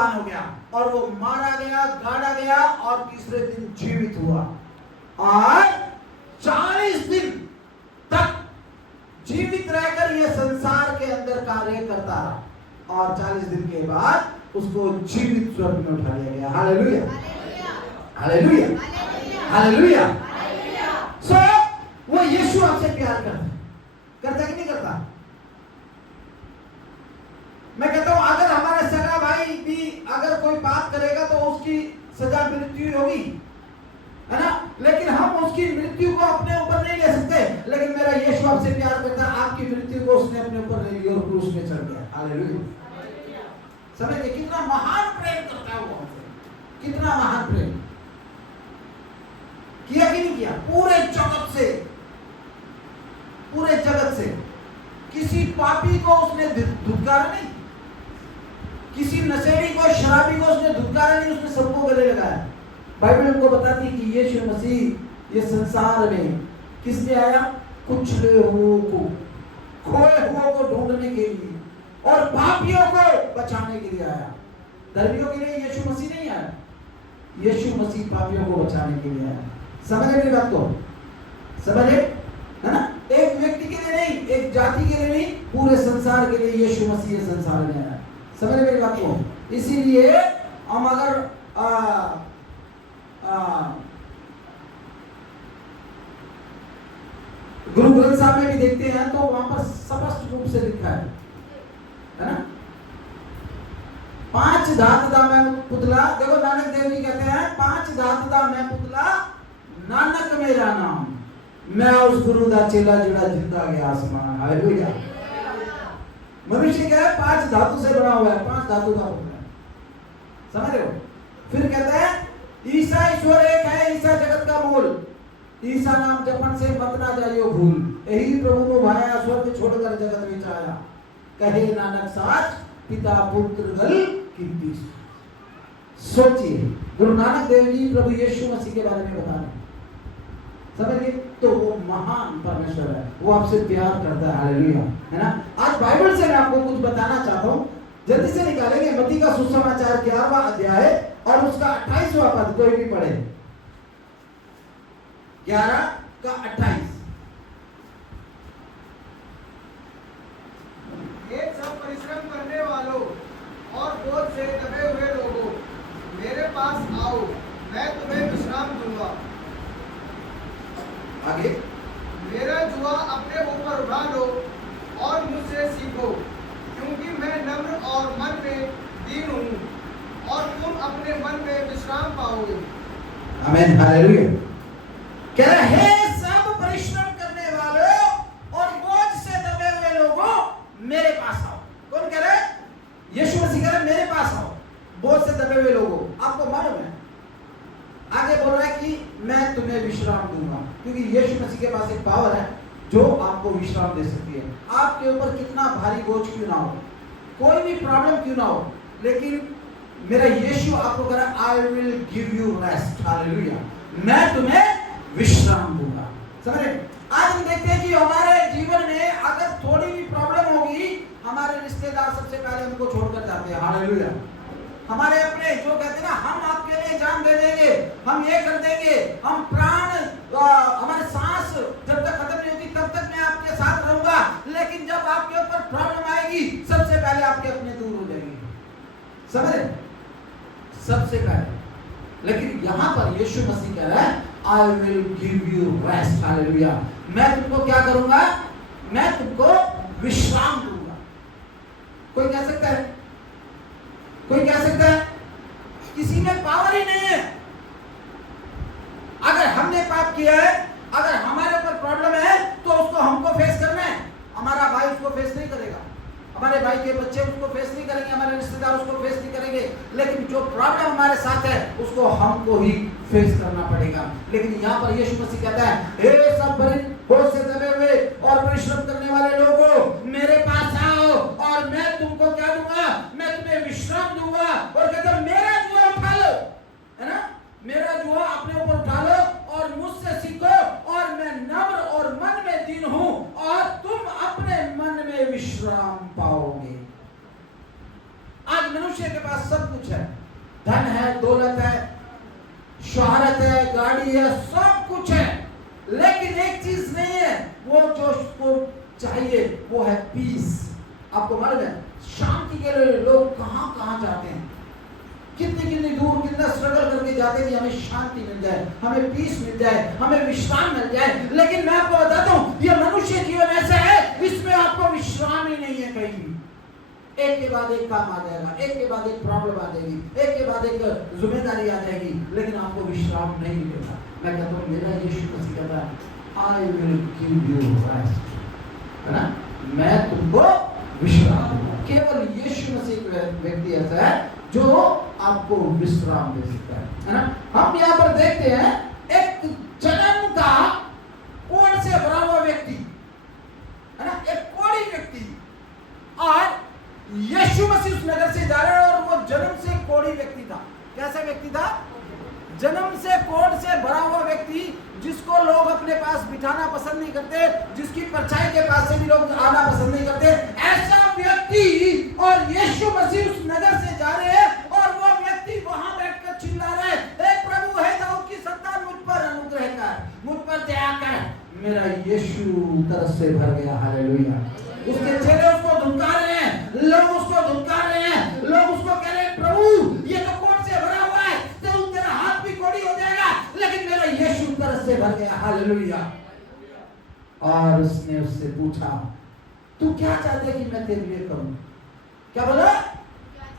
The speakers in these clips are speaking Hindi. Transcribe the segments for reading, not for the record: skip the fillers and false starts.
जवान हो गया और वो मारा गया, गाड़ा गया और तीसरे दिन जीवित हुआ और 40 दिन तक जीवित रहकर यह संसार के अंदर कार्य करता रहा और 40 दिन के बाद उसको जीवित स्वर्ग में उठा लिया गया। Hallelujah, hallelujah, hallelujah. सो वो यीशु आपसे प्यार करता कि नहीं करता? मैं कहता हूं अगर हमारा सगा भाई भी अगर कोई पाप करेगा तो उसकी सजा मृत्यु होगी, है ना? लेकिन हम उसकी मृत्यु को अपने ऊपर नहीं ले सकते, लेकिन मेरा यीशु आपसे प्यार करता है, आपकी मृत्यु को उसने अपने ऊपर ले लिया और क्रूस में चढ़ गया। हालेलुया। समझे कितना महान प्रेम करता है वो हमसे, कितना महान प्रेम किया कि नहीं किया? पूरे जगत से किसी पापी को उसने धुतकारा नहीं, किसी नशेड़ी को, शराबी को उसने धुतकारा नहीं, उसने सबको गले लगाया। बाइबल हमको बताती है कि यीशु मसीह ये संसार में किस लिए आया? कुचले हुओं को, खोए हुओं को ढूंढने के लिए और पापियों को बचाने के लिए आया। धर्मियों के लिए यीशु मसीह नहीं आया, यीशु मसीह पापियों को बचाने के लिए आया। समझे मेरी बात को? समझे, है ना? एक व्यक्ति के लिए नहीं, एक जाति के लिए नहीं, पूरे संसार के लिए यीशु मसीह संसार में आया। समझे मेरी बात को? इसीलिए हम अगर गुरु ग्रंथ साहब में भी देखते हैं तो वहां पर स्पष्ट रूप से लिखा है ना? 5 धात दा मैं पुतला, देखो नानक देव जी कहते हैं 5 धात दा मैं पुतला, नानक मेरा नाम, मैं उस गुरु दा चेला जिड़ा जिंदा गया आसमान। हालेलुया। मनुष्य क्या है? 5 धातु से बना हुआ है, 5 धातु का पुतला है। समझ रहे हो? फिर कहते हैं ईसा ईश्वर एक है, ईसा जगत का मूल, ईसा नाम जपन से मत ना जाइयो भूल, यही प्रभु को भाया स्वर्ग छोड़कर जगत में आया, कहे नानक साच पिता पुत्र गल कीर्ति। सोचिए गुरु नानक देव जी प्रभु यीशु मसीह के बारे में बता रहे हैं। समझिए, तो वो महान परमेश्वर है, वो आपसे प्यार करता है। हालेलुया, है ना? आज बाइबल से मैं आपको कुछ बताना चाहता हूँ, जल्दी से निकालेंगे। मत्ती का सुसमाचार 11वां अध्याय और उसका 28वां पद, कोई भी पढ़े। 11 का 28। ये सब परिश्रम करने वालों और बोझ से दबे हुए लोगों, मेरे पास आओ, मैं तुम्हें विश्राम दूंगा। आगे, मेरा जुआ अपने ऊपर उठा लो और मुझसे सीखो, क्योंकि मैं नम्र और मन में दीन हूँ, और तुम अपने मन में विश्राम पाओगे। आमीन, हालेलुया। कह रहा है सब परिश्रम करने वालों और बोझ से दबे हुए लोगों, मेरे पास आओ। कौन कह रहा है? यीशु मसीह कह रहा है मेरे पास आओ, बोझ से दबे हुए लोगों। आपको मालूम है आगे बोल रहा है कि मैं तुम्हें विश्राम दूंगा, क्योंकि यीशु मसीह के पास एक पावर है जो आपको विश्राम दे सकती है। आपके ऊपर कितना भारी बोझ क्यों ना हो, कोई भी प्रॉब्लम क्यों ना हो, लेकिन मेरा यीशु आपको कह रहा है आई will give you rest. Hallelujah, मैं तुम्हें विश्राम दूंगा। समझ रहे? आज हम देखते हैं कि हमारे जीवन में अगर थोड़ी भी प्रॉब्लम होगी, हमारे रिश्तेदार सबसे पहले हमको छोड़कर जाते हैं। हालेलुया। हमारे अपने जो कहते हैं ना, हम आपके लिए जान दे देंगे, हम ये कर देंगे, हम प्राण, हमारे सांस जब तक खत्म नहीं होती तब तक मैं आपके साथ रहूंगा, लेकिन जब आपके ऊपर प्रॉब्लम आएगी सबसे पहले आपके अपने दूर हो जाएंगे। समझ रहे? सबसे पहले। लेकिन यहां पर यीशु मसीह कह रहा है आई will give you rest. Hallelujah, मैं तुमको क्या करूंगा? मैं तुमको विश्राम दूंगा। कोई कह सकता है? कोई कह सकता है? किसी में पावर ही नहीं है। अगर हमने पाप किया है, अगर हमारे ऊपर प्रॉब्लम है, तो उसको हमको फेस करना है। हमारा भाई उसको फेस नहीं करेगा, हमारे भाई के बच्चे उसको फेस नहीं करेंगे, हमारे रिश्तेदार उसको फेस नहीं करेंगे, लेकिन जो प्रॉब्लम हमारे साथ है उसको हमको ही फेस करना पड़ेगा। लेकिन यहाँ पर यीशु मसीह कहता है हे सब बोझ से दबे हुए और परिश्रम करने वाले लोगों, मेरे पास आओ और मैं तुमको क्या दूंगा? मैं तुम्हें विश्राम दूंगा। और कहता है मेरा जुआ उठा लो, है ना? मेरा जुआ अपने ऊपर उठा लो और मुझसे सीखो, और मैं नम्र और मन में दीन हूं, और तुम अपने मन में विश्राम पाओगे। आज मनुष्य मनुष्य के पास सब कुछ है, धन है, दौलत है, शोहरत है, गाड़ी है, सब कुछ है, लेकिन एक चीज नहीं है, वो जो उसको चाहिए वो है पीस। आपको मालूम है शांति के लिए लोग कहां कहां जाते हैं, कितनी कितनी दूर, कितना स्ट्रगल करके जाते हैं कि हमें शांति मिल जाए, हमें पीस मिल जाए, हमें विश्राम मिल जाए। लेकिन मैं आपको बताता हूं ये मनुष्य जीवन ऐसा है, इसमें आपको विश्राम ही नहीं है कहीं भी। एक के बाद एक काम आ जाएगा, एक के बाद एक प्रॉब्लम आ जाएगी, एक के बाद एक जिम्मेदारी आ जाएगी, लेकिन आपको विश्राम नहीं मिलेगा। मैं कहता हूं मेरा यीशु मसीह कहता है आई विल गिव यू रेस्ट, है ना, मैं तुमको विश्राम दूंगा। केवल यीशु मसीह व्यक्ति ऐसा है जो आपको विश्राम दे सकता है ना। हम यहाँ पर देखते हैं एक जन्म का कोढ़ से भरा हुआ व्यक्ति, है ना, एक कोढ़ी व्यक्ति, और यीशु मसीह उस नगर से जा रहे हैं और वो जन्म से कोढ़ी व्यक्ति था। कैसा व्यक्ति था? जन्म से कोढ़ से भरा हुआ व्यक्ति, जिसको लोग अपने पास बिठाना पसंद नहीं करते, जिसकी परछाई के पास से भी लोग आना पसंद नहीं करते, ऐसा व्यक्ति, और यीशु मसीह उस नगर से जा रहे हैं और वो व्यक्ति वहां बैठकर चिल्ला रहे हैं, हे प्रभु, हे दाऊद की संतान, मुझ पर अनुग्रह कर, मुझ पर दया कर। मेरा यीशु तरस से भर गया। हालेलुया। उसके चेहरे उसको धुनकार रहे हैं, लोग उसको धुनकार रहे हैं, लोग उसको कह रहे हैं प्रभु ये तो कोढ़ से भरा हुआ है, तो तेरा हाथ भी कोढ़ी हो जाएगा, लेकिन मेरा यीशु तरस से भर गया। हालेलुया। और उसने उससे पूछा तू क्या चाहता है कि मैं तेरे लिए करूं? क्या बोला?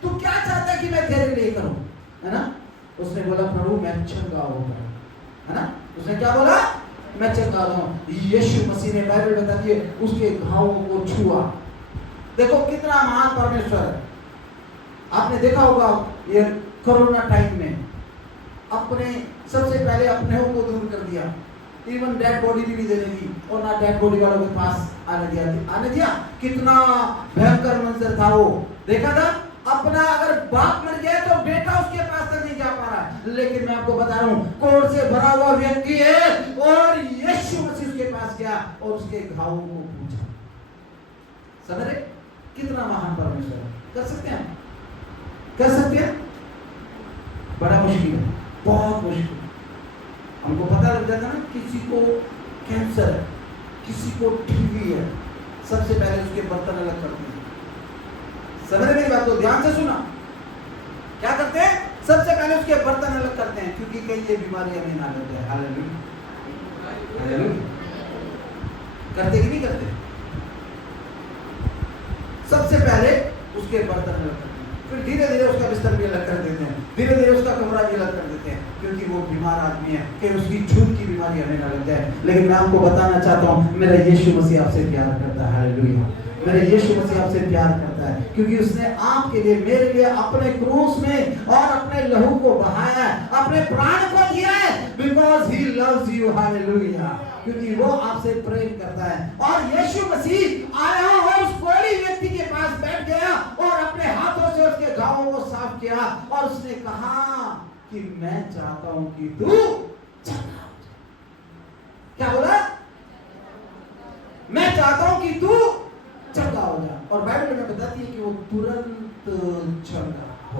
तू क्या चाहता है कि मैं तेरे लिए करूं? है ना। उसने बोला प्रभु मैं चंगा होगा, है ना। उसने क्या बोला? मैं चंगा हूं। यीशु मसीह ने बाइबल बताती है उसके घावों को छुआ। देखो कितना महान परमेश्वर है। आपने देखा होगा ये कोरोना टाइम में अपने सबसे पहले अपने को दूर कर दिया, इवन डेड बॉडी भी नहीं देने दी, और ना डेड बॉडी वालों के पास आने दिया। कितना भयंकर मंजर था वो, देखा था। अपना अगर बाप मर गया तो बेटा उसके पास तक नहीं जा पा रहा है, लेकिन मैं आपको बता रहा हूं कोढ़ से भरा हुआ व्यक्ति है, और यीशु मसीह उसके पास गया और उसके घावों को पूछा। समझ रहे कितना महान परमेश्वर है? कर सकते हैं, कर सकते हैं। बड़ा मुश्किल है, बहुत मुश्किल। हमको पता लग जाता ना किसी को कैंसर है, किसी को टीबी है, सबसे पहले उसके बर्तन अलग करते हैं। समझ मेरी बात को ध्यान से सुना। क्या करते हैं? सबसे पहले उसके बर्तन अलग करते हैं, क्योंकि कहीं ये बीमारी हमें ना लग जाए। Hallelujah, hallelujah. करते कि नहीं करते? सबसे पहले उसके बर्तन अलग करते हैं, फिर धीरे धीरे उसका बिस्तर भी अलग कर देते हैं, धीरे धीरे उसका कमरा भी अलग कर देते हैं, क्योंकि वो बीमार आदमी है कि उसकी छूत की बीमारी हमें ना लग जाए। लेकिन मैं आपको बताना चाहता हूँ मेरा यीशु मसीह आपसे प्यार करता है। हालेलुया। मेरा यीशु मसीह आपसे प्यार करता है, क्योंकि उसने आपके लिए, मेरे लिए अपने क्रूस में और अपने लहू को बहाया, अपने प्राण को दिया है, because he loves you. Hallelujah. क्योंकि वो आपसे प्रेम करता है। और यीशु मसीह आया और उस कोढ़ी व्यक्ति के पास बैठ गया और अपने हाथों से उसके घावों को साफ किया, और उसने कहा कि मैं चाहता हूं कि तू चंगा हो जाए। क्या बोला? मैं चाहता हूं कि तू चंगा हो जाए। और बाइबल में बताती है कि वो तुरंत चंगा हो।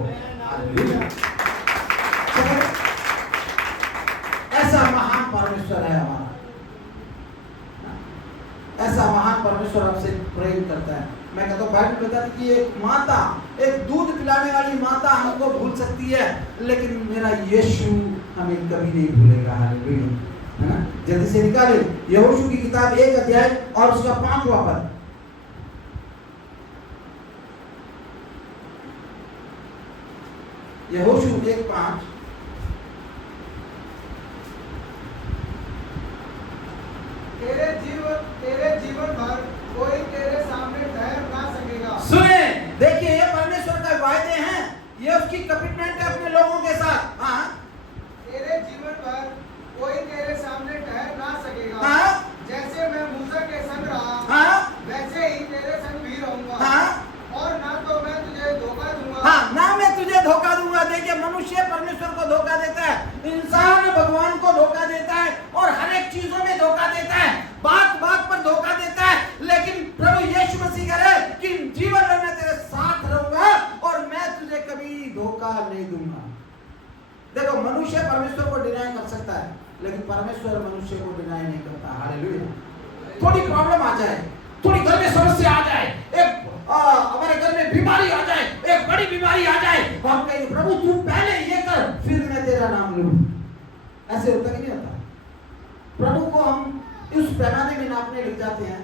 ऐसा महान परमेश्वर है हमारा, ऐसा महान परमेश्वर आपसे प्रेम करता है। मैं कहता हूँ बाइबल बताती है कि एक माता, एक दूध पिलाने वाली माता हमको भूल सकती है, लेकिन मेरा यीशु हमें कभी नहीं भूलेगा। हालेलुया, है ना। जल्दी से निकाले यहोशू की किताब 1 अध्याय और उसका 5वां पद। यहोशू 1:5। तेरे जीवन भर कोई तेरे सामने ठहर ना सकेगा। सुने, देखिए ये परमेश्वर का वायदे हैं, ये उसकी कमिटमेंट है अपने लोगों के साथ। हाँ, तेरे जीवन भर कोई तेरे सामने ठहर ना सकेगा। हाँ, जैसे मैं मूसा के संग रहा, हाँ, वैसे ही तेरे संग भी रहूंगा। हाँ, और ना तो मैं तुझे धोखा दूंगा। हाँ, ना मैं तुझे धोखा दूंगा। देखिए मनुष्य परमेश्वर को धोखा देता है, इंसान भगवान को धोखा देता है, और हर एक चीजों में धोखा देता है, बात बात पर धोखा देता है। लेकिन प्रभु यीशु मसीह कह रहे कि जीवन भर मैं तेरे साथ रहूंगा और मैं तुझे कभी मनुष्य परमेश्वर को डिनाई कर सकता है, लेकिन परमेश्वर मनुष्य को डिनाई नहीं करता। हालेलुया। थोड़ी प्रॉब्लम आ जाए, थोड़ी घर में समस्या आ जाए, एक हमारे घर में बीमारी आ जाए, एक बड़ी बीमारी आ जाए, तो हम कहेंगे प्रभु तू पहले ये कर, फिर मैं तेरा नाम लूं। ऐसे होता कि नहीं होता? प्रभु को हम उस पैमाने में नापने लग जाते हैं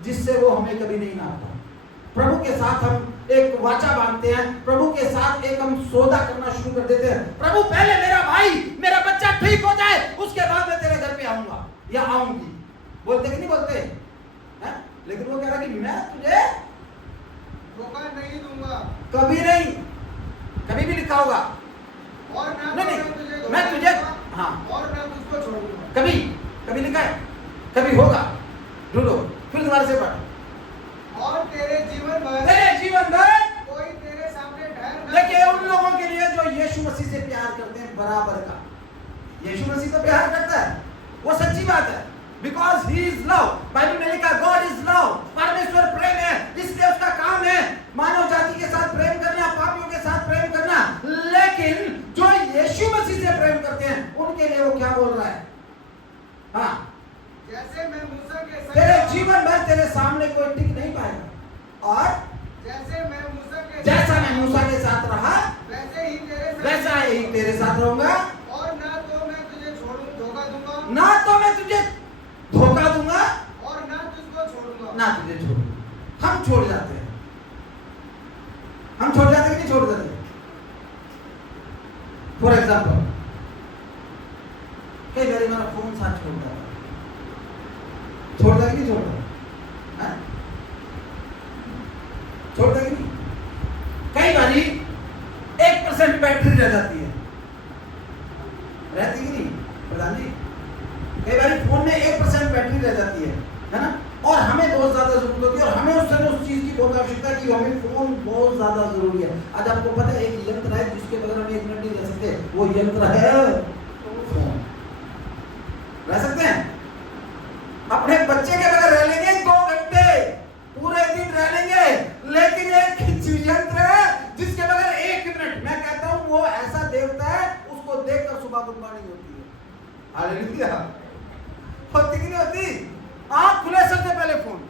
जिससे वो हमें कभी नहीं नापता। प्रभु के साथ हम एक वाचा बांधते हैं, प्रभु के साथ एक हम सौदा करना शुरू कर देते हैं। प्रभु पहले मेरा भाई, मेरा बच्चा ठीक हो जाए, उसके बाद मैं तेरे घर पे आऊंगा या आऊंगी। बोलते कि नहीं बोलते हैं? लेकिन वो कह रहा कि मैं तुझे धोखा नहीं दूंगा, कभी नहीं, कभी भी लिखा होगा और ना नहीं, मैं तुझे हाँ, और ना तुझको छोड़ूंगा। कभी कभी लिखा है, कभी होगा, ढूंढो फिर दोबारा से पढ़। और तेरे जीवन भर कोई तेरे सामने ठहर न देखिए उन लोगों के लिए जो यीशु मसीह से प्यार करते हैं बराबर का, यीशु मसीह तो प्यार करता है, वो सच्ची बात है, because he is love. Bible में लिखा गॉड इज लव, परमेश्वर प्रेम है, इसलिए उसका काम है मानव जाति के साथ प्रेम करना, पापियों के साथ प्रेम करना। लेकिन जो यीशु मसीह से प्रेम करते हैं उनके लिए वो क्या बोल रहा है? हाँ, जैसे मैं मूसा के तेरे जीवन भर तेरे सामने कोई टिक नहीं पाएगा, और जैसा मैं मूसा के साथ रहा वैसा ही तेरे साथ रहूंगा, और ना तो मैं तुझे धोखा दूंगा, ना तो मैं तुझे धोखा दूंगा, और ना तुझको छोड़ूंगा, ना तुझे छोड़ूंगा। हम छोड़ जाते हैं, हम छोड़ जाते कि नहीं छोड़ जाते? फॉर एग्जाम्पल कई बार मेरा फोन साथ छोड़ जाता, छोड़ता कि नहीं छोड़ता? छोड़ता कि नहीं? कई बारी 1% बैटरी रह जाती है, रहती कि नहीं प्रधान जी? कई बारी फोन में 1% बैटरी रह जाती है ना? और हमें बहुत ज्यादा जरूरत होती है, और हमें उस समय उस चीज की बहुत आवश्यकता है कि हमें फोन बहुत ज्यादा जरूरी है। आज आपको पता है एक यंत्र है जिसके बगैर हम 1 मिनट नहीं रह सकते, वो यंत्र है फोन। रह सकते हैं? अपने बच्चे के बगैर रह लेंगे 2 घंटे, पूरे दिन रह लेंगे, लेकिन एक यंत्र है जिसके बगैर 1 मिनट, मैं कहता हूं वो ऐसा देवता है, उसको देखकर सुबह गुड मॉर्निंग होती है। हालेलुया। होती कि नहीं होती? आंख खुले सबसे पहले फोन,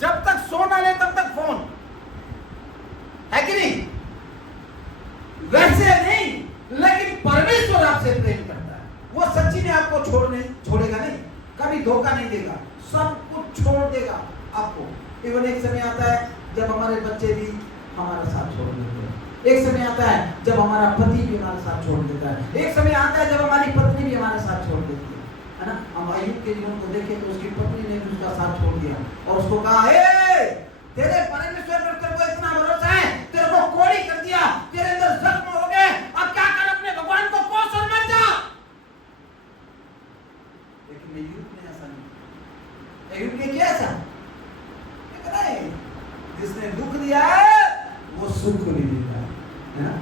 जब तक सो ना ले तब तक फोन, है कि नहीं? वैसे नहीं, लेकिन परमेश्वर आपसे प्रेम करता है, वो सच्ची में आपको छोड़ेगा नहीं, कभी धोखा नहीं देगा, सब कुछ छोड़ देगा आपको। इवन एक समय आता है जब हमारे बच्चे भी हमारा साथ छोड़ देते हैं, एक समय आता है जब हमारा पति भी हमारे साथ छोड़ देता है, एक समय आता है जब हमारी पत्नी भी हमारे साथ छोड़ देती है ना? हम अय्यूब के जीवन को देखें तो उसकी पत्नी ने भी उसका साथ छोड़ दिया और उसको कहा, हे तेरे परमेश्वर पर तेरे को इतना भरोसा है, तेरे को कोड़ी कर दिया, तेरे अंदर जख्म हो गए, अब क्या कर, अपने भगवान को कोस और मर जा। लेकिन अय्यूब ने ऐसा नहीं, अय्यूब ने क्या ऐसा जिसने दुख दिया है वो सुख को नहीं देता है ना?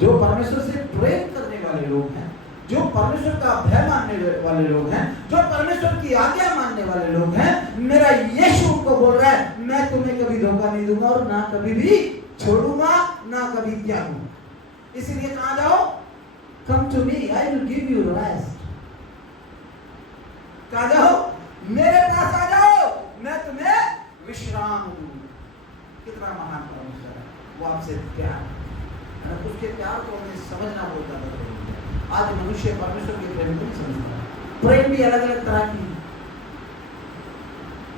जो परमेश्वर से प्रेम करने वाले लोग हैं, जो परमेश्वर का भय मानने वाले लोग हैं, जो परमेश्वर की आज्ञा मानने वाले लोग हैं, मेरा यीशु उनको बोल रहा है मैं तुम्हें कभी धोखा नहीं दूंगा और ना कभी भी छोड़ूंगा, ना कभी त्यागूंगा। इसीलिए कहाँ जाओ? Come to me, I will give you rest. कहाँ जाओ? मेरे पास आ जाओ, मैं तुम्हें विश्राम दूंगा। कितना महान परमेश्वर है, वो आपसे प्यार है, उसके प्यार को हमें समझना बहुत ज्यादा जरूरी है। आज मनुष्य परमेश्वर के प्रेम को नहीं समझता। प्रेम भी अलग अलग तरह की,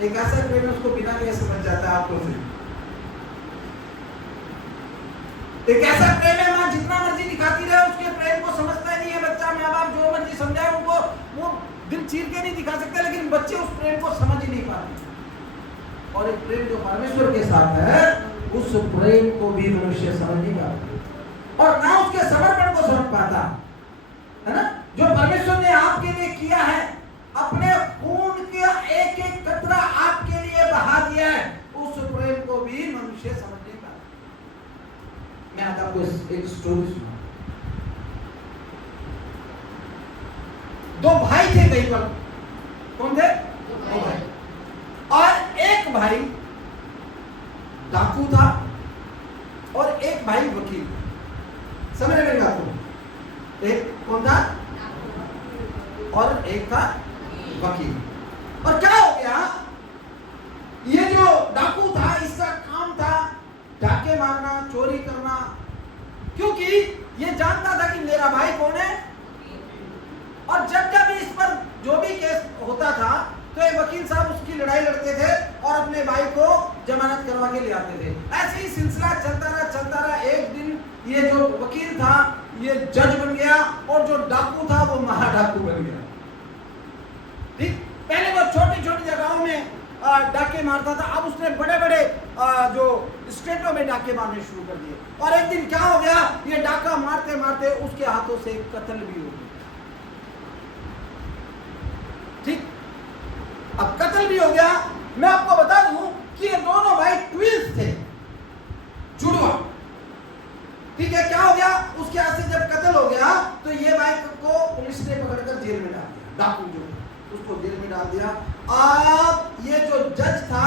एक ऐसा प्रेम है उसको बिना के समझ जाता है आपको से, एक ऐसा प्रेम है मां जितना मर्जी दिखाती रहे उसके प्रेम को समझता नहीं है बच्चा। माँ बाप जो मर्जी समझाए उनको वो दिल चीर के नहीं दिखा सकते, लेकिन बच्चे उस प्रेम को समझ ही नहीं पाते। और एक प्रेम जो परमेश्वर के साथ है उस प्रेम को भी मनुष्य समझ नहीं पाता और ना उसके समर्पण को समझ पाता है ना? जो परमेश्वर ने आपके लिए किया है, अपने खून के एक एक कतरा आपके लिए बहा दिया है, उस प्रेम को भी मनुष्य समझ नहीं पाता। मैं आपको एक स्टोरी सुना। 2 भाई थे कहीं पर, कौन थे? 2 भाई, और एक भाई डाकू था और एक भाई वकील था। समझ रहे मेरी बात को? एक कौन था और एक था वकील। और क्या हो गया, ये जो डाकू था इसका काम था डाके मारना, चोरी करना, क्योंकि ये जानता था कि मेरा भाई कौन है। और जब जब इस पर जो भी केस होता था तो ये वकील साहब उसकी लड़ाई लड़ते थे और अपने भाई को जमानत करवा के ले आते थे। ऐसे ही सिलसिला चलता रहा। एक दिन ये जो वकील था ये जज बन गया और जो डाकू था वो महाडाकू बन गया। ठीक, पहले वो छोटी छोटी जगहों में डाके मारता था, अब उसने बड़े बड़े जो स्टेटों में डाके मारने शुरू कर दिए। और एक दिन क्या हो गया, ये डाका मारते मारते उसके हाथों से कत्ल भी हो गया। ठीक, अब कत्ल भी हो गया। मैं आपको बता दूं कि ये दोनों भाई ट्विंस थे, जुड़वा। ठीक है, क्या हो गया, उसके हाथ से जब कत्ल हो गया तो ये भाई को पुलिस ने पकड़कर जेल में डाल दिया। डाकू जो उसको जेल में डाल दिया। अब ये जो जज था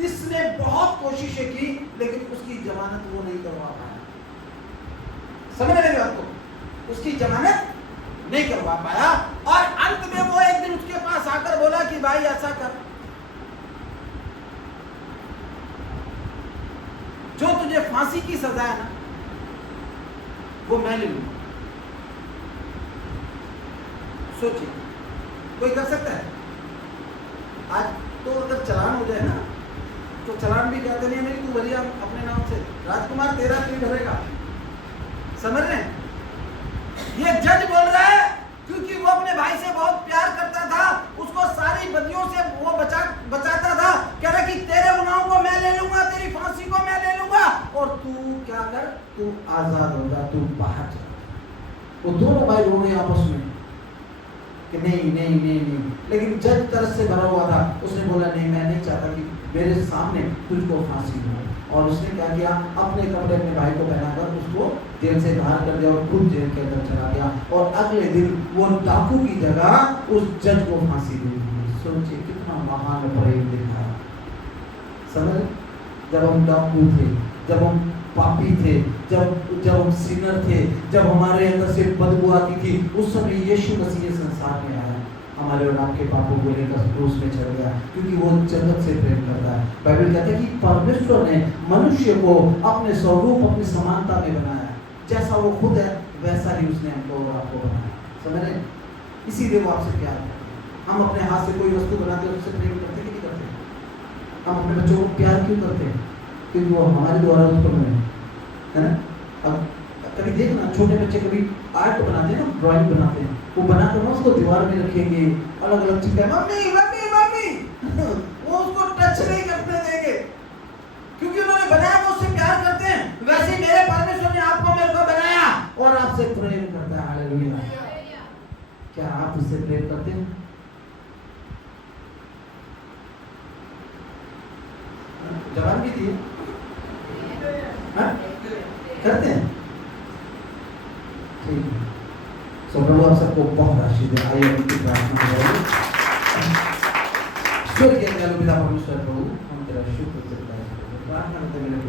इसने बहुत कोशिशें की लेकिन उसकी जमानत वो नहीं करवा पाया। समझ रहे हैं आपको? उसकी जमानत नहीं करवा पाया और अंत में वो एक दिन उसके पास आकर बोला कि भाई ऐसा कर, जो तुझे फांसी की सजा है ना वो मैं ले लूंगा। सोचिए, कोई कर सकता है? आज तो अगर चालान हो जाए ना तो चालान भी कहते नहीं मेरी तू भरिया अपने नाम से, राजकुमार तेरा क्यों भरेगा। समझ रहे हैं? ये जज बोल रहा है क्योंकि वो अपने भाई से बहुत प्यार करता था, उसको सारी बदियों से वो बचाता था। कह रहा कि तेरे गुनाहों को मैं ले लूंगा, तेरी फांसी को मैं ले लूंगा और तू क्या कर, तू आजाद हो जा, तू बाहर जा। वो दोनों भाई रोने आपस में कि नहीं। लेकिन जज तरस से भरा हुआ था, उसने बोला नहीं, मैं नहीं चाहता कि मेरे सामने तुझको फांसी हो। और उसने क्या किया, अपने कपड़े अपने भाई को पहनाकर उसको जेल से बाहर कर दिया और खुद जेल के अंदर चला गया। और अगले दिन वो डाकू की जगह उस जज को फांसी दी। सोचिए कितना महान प्रेम दिखाया। समझ, जब हम डाकू थे, जब हम पापी थे, जब हम सिनर थे, जब हमारे अंदर से बदबू आती थी, उस समय यीशु मसीह संसार में आया, हमारे और आपके पापों को लेकर क्रूस में चढ़ गया क्योंकि वो जगत से प्रेम करता है। बाइबल कहता है कि परमेश्वर ने मनुष्य को अपने स्वरूप अपनी समानता में बनाया, जैसा वो खुद है वैसा ही उसने हमको और आपको बनाया। समझ रहे? इसीलिए वो आपसे प्यार करते हैं। हम अपने हाथ से कोई वस्तु बनाते हैं उससे प्रेम करते कि नहीं करते? हम अपने बच्चों को प्यार क्यों करते हैं? क्योंकि वो हमारे द्वारा उत्पन्न है ना। अब कभी देखना, छोटे बच्चे कभी आर्ट बनाते हैं ना, ड्राइंग बनाते हैं, वो बनाकर उसको दीवार में रखेंगे, अलग अलग चीजें, मम्मी वो उसको टच नहीं करने देंगे क्योंकि उन्होंने बनाया, वो उससे प्यार करते हैं। वैसे ही मेरे परमेश्वर ने आपको मेरे को बनाया और आपसे प्रेम करता है। हालेलुया। क्या आप उससे प्रेम करते हैं? जवान भी दिए करते हैं। ठीक है, सो प्रभु आप सबको बहुत आशीष दे। आइए उनकी प्रार्थना करें। स्वर्गीय पिता परमेश्वर प्रभु, हम तेरा शुक्र करते हैं, प्रार्थना करते हैं।